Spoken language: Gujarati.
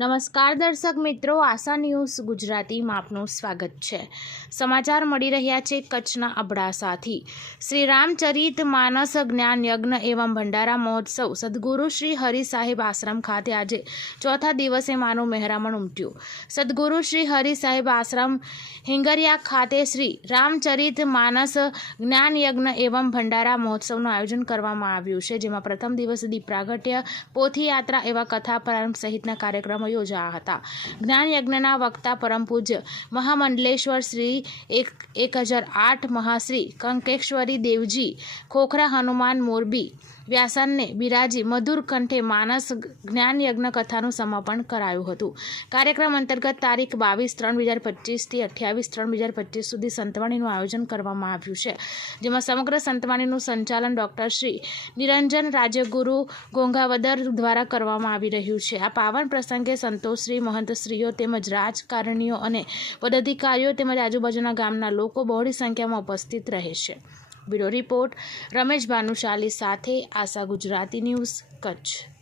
નમસ્કાર દર્શક મિત્રો, આશા ન્યૂઝ ગુજરાતીમાં આપનું સ્વાગત છે। સમાચાર મળી રહ્યા છે કચ્છના અબડાસાથી। શ્રી રામચરિત માનસ જ્ઞાન યજ્ઞ એવં ભંડારા મહોત્સવ સદગુરુ શ્રી હરિ સાહેબ આશ્રમ ખાતે આજે ચોથા દિવસે માનું મહેરામણ ઉમટ્યું। સદગુરુ શ્રી હરિ સાહેબ આશ્રમ હિંગરિયા ખાતે શ્રી રામચરિત માનસ જ્ઞાન યજ્ઞ એવં ભંડારા મહોત્સવનું આયોજન કરવામાં આવ્યું છે, જેમાં પ્રથમ દિવસ દીપ પ્રાગટ્ય, પોથી યાત્રા એવા કથા પ્રારંભ સહિતના કાર્યક્રમો યોજાયા હતા। જ્ઞાન યજ્ઞના વક્તા પરમ પૂજ્ય મહામંડલેશ્વર શ્રી 1008 મહાશ્રી કંકેશ્વરી દેવજી ખોખરા હનુમાન મોરબી વ્યાસનને બિરાજી મધુર કંઠે માનસ જ્ઞાન યજ્ઞ કથાનું સમાપન કરાયું હતું। કાર્યક્રમ અંતર્ગત તારીખ 22/3/2025 થી 28/3/2025 સુધી સંતવાણીનું આયોજન કરવામાં આવ્યું છે, જેમાં સમગ્ર સંતવાણીનું સંચાલન ડૉક્ટર શ્રી નિરંજન રાજ્યગુરુ ઘોંઘાવદર દ્વારા કરવામાં આવી રહ્યું છે। આ પાવન પ્રસંગે સંતોશ્રી, મહંતશ્રીઓ તેમજ રાજકારણીઓ અને પદાધિકારીઓ તેમજ આજુબાજુના ગામના લોકો બહોળી સંખ્યામાં ઉપસ્થિત રહેશે। બ્યુરો રિપોર્ટ રમેશ ભાનુશાલી સાથે આશા ગુજરાતી ન્યૂઝ કચ્છ।